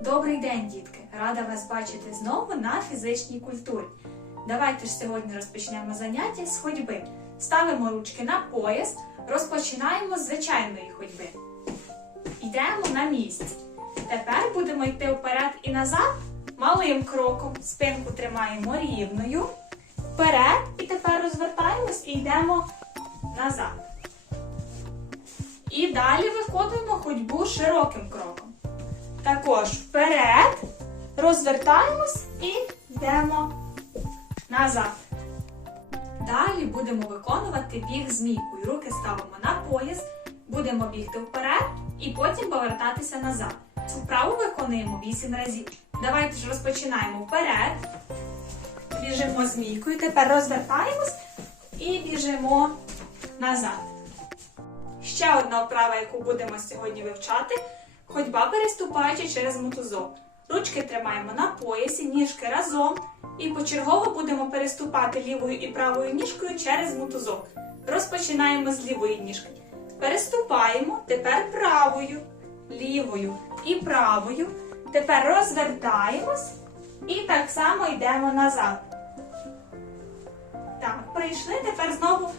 Добрий день, дітки! Рада вас бачити знову на фізичній культурі. Давайте ж сьогодні розпочнемо заняття з ходьби. Ставимо ручки на пояс, розпочинаємо з звичайної ходьби. Йдемо на місці. Тепер будемо йти вперед і назад малим кроком. Спинку тримаємо рівною. Вперед і тепер розвертаємось і йдемо назад. І далі виконуємо ходьбу широким кроком. Також вперед, розвертаємось і йдемо назад. Далі будемо виконувати біг змійкою. Руки ставимо на пояс, будемо бігти вперед і потім повертатися назад. Цю вправу виконуємо 8 разів. Давайте ж розпочинаємо вперед. Біжимо змійкою, тепер розвертаємось і біжимо назад. Ще одна вправа, яку будемо сьогодні вивчати ходьба переступаючи через мотузок. Ручки тримаємо на поясі, ніжки разом і почергово будемо переступати лівою і правою ніжкою через мотузок. Розпочинаємо з лівої ніжки. Переступаємо, тепер правою, лівою і правою. Тепер розвертаємось і так само йдемо назад. Так, прийшли, тепер знову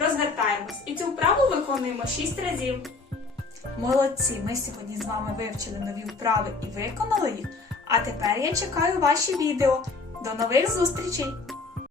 розвертаємось. І цю вправу виконуємо 6 разів. Молодці, ми сьогодні з вами вивчили нові вправи і виконали їх. А тепер я чекаю ваші відео. До нових зустрічей!